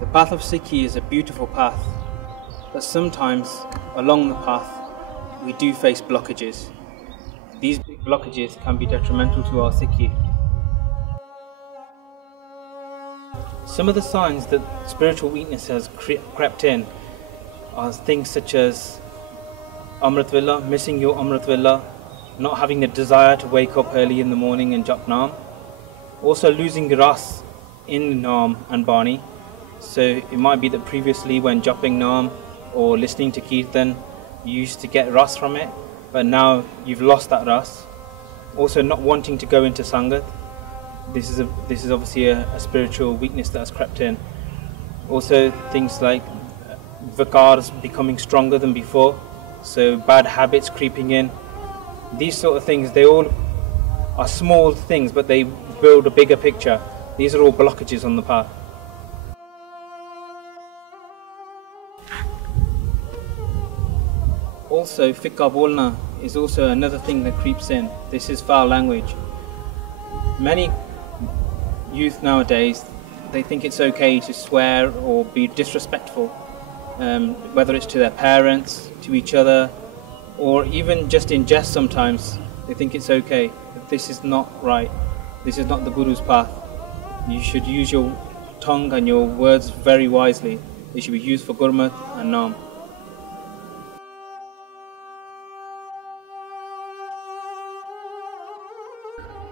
The path of Sikhi is a beautiful path, but sometimes along the path we do face blockages. These big blockages can be detrimental to our Sikhi. Some of the signs that spiritual weakness has crept in are things such as Amrit Vela, missing your Amrit Vela, not having the desire to wake up early in the morning and jap Naam, also losing Ras in Naam and Bani. So it might be that previously when japping Naam or listening to Kirtan, you used to get Ras from it, but now you've lost that Ras. Also not wanting to go into Sangat. This is obviously a spiritual weakness that has crept in. Also things like Vikars becoming stronger than before, so bad habits creeping in. These sort of things, they all are small things, but they build a bigger picture. These are all blockages on the path. Also, Fikka Bolna is also another thing that creeps in. This is foul language. Many youth nowadays, they think it's okay to swear or be disrespectful, whether it's to their parents, to each other, or even just in jest sometimes. They think it's okay, but this is not right. This is not the Guru's path. You should use your tongue and your words very wisely. They should be used for Gurmat and Naam.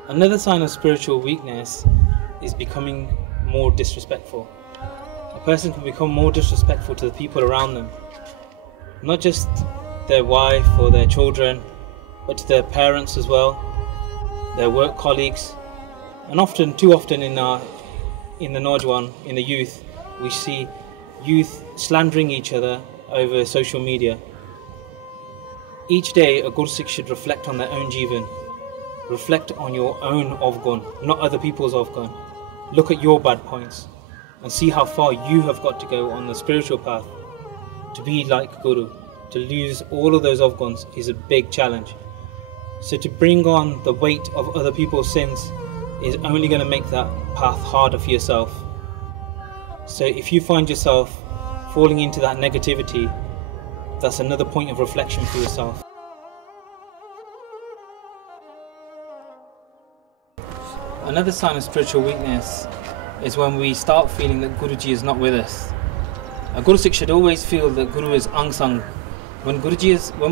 Another sign of spiritual weakness is becoming more disrespectful. A person can become more disrespectful to the people around them. Not just their wife or their children, but to their parents as well, their work colleagues. And too often in the Najwan, in the youth, we see youth slandering each other over social media. Each day a Gursikh should reflect on their own Jeevan. Reflect on your own Avgun, not other people's Avgun. Look at your bad points and see how far you have got to go on the spiritual path. To be like Guru, to lose all of those Avguns is a big challenge. So to bring on the weight of other people's sins is only going to make that path harder for yourself. So if you find yourself falling into that negativity, that's another point of reflection for yourself. Another sign of spiritual weakness is when we start feeling that Guru Jee is not with us. A Guru Sikh should always feel that Guru is angsang. When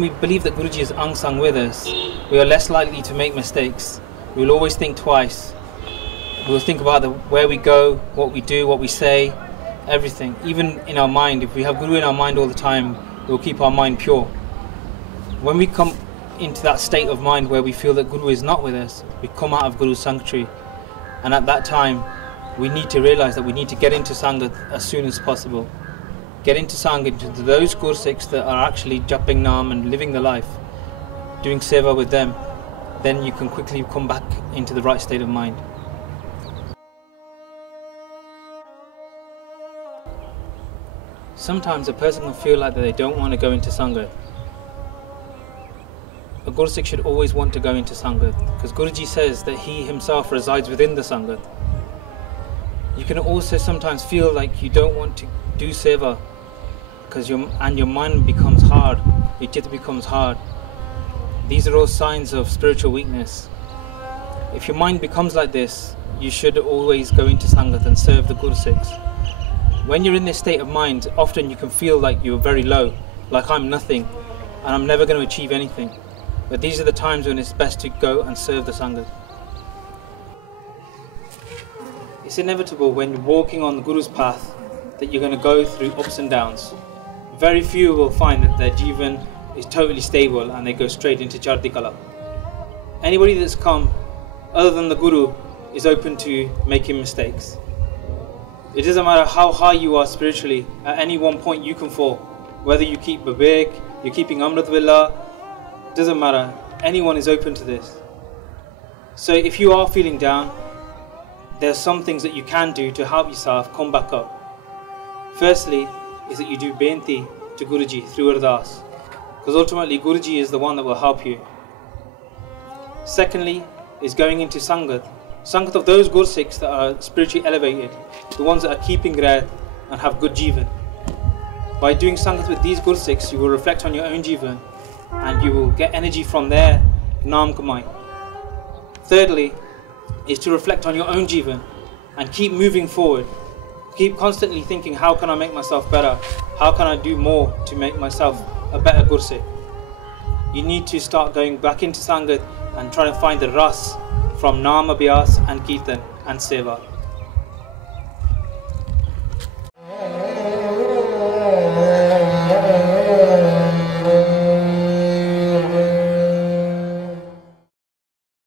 we believe that Guru Jee is angsang with us, we are less likely to make mistakes. We will always think twice. We will think about where we go, what we do, what we say, everything. Even in our mind, if we have Guru in our mind all the time, we will keep our mind pure. When we come into that state of mind where we feel that Guru is not with us, we come out of Guru's sanctuary, and at that time we need to realize that we need to get into Sangat as soon as possible. Get into Sangat, to those Gursikhs that are actually japping Naam and living the life, doing seva with them. Then you can quickly come back into the right state of mind. Sometimes a person can feel like that they don't want to go into Sangat. A Gursikh should always want to go into Sangat, because Guru Jee says that he himself resides within the Sangat. You can also sometimes feel like you don't want to do seva, because your mind becomes hard, your chitta becomes hard. These are all signs of spiritual weakness. If your mind becomes like this, you should always go into Sangat and serve the Gursikhs. When you're in this state of mind, often you can feel like you're very low, like I'm nothing and I'm never going to achieve anything. But these are the times when it's best to go and serve the Sangat. It's inevitable when you're walking on the Guru's path that you're going to go through ups and downs. Very few will find that their Jeevan is totally stable and they go straight into Charrdhee Kala. Anybody that's come other than the Guru is open to making mistakes. It doesn't matter how high you are spiritually, at any one point you can fall. Whether you keep Babek, you're keeping Amrit Vela, doesn't matter, anyone is open to this. So if you are feeling down, there are some things that you can do to help yourself come back up. Firstly is that you do benti to Guru Jee through Ardas, because ultimately Guru Jee is the one that will help you. Secondly is going into Sangat Sangat of those Gursikhs that are spiritually elevated, the ones that are keeping Rahat and have good Jivan. By doing Sangat with these Gursikhs, you will reflect on your own Jivan and you will get energy from their Naam Kamai. Thirdly, is to reflect on your own Jivan and keep moving forward. Keep constantly thinking, how can I make myself better? How can I do more to make myself a better Gursikh? You need to start going back into Sangat and try to find the Ras from Naam Abhyas and Kirtan and Seva.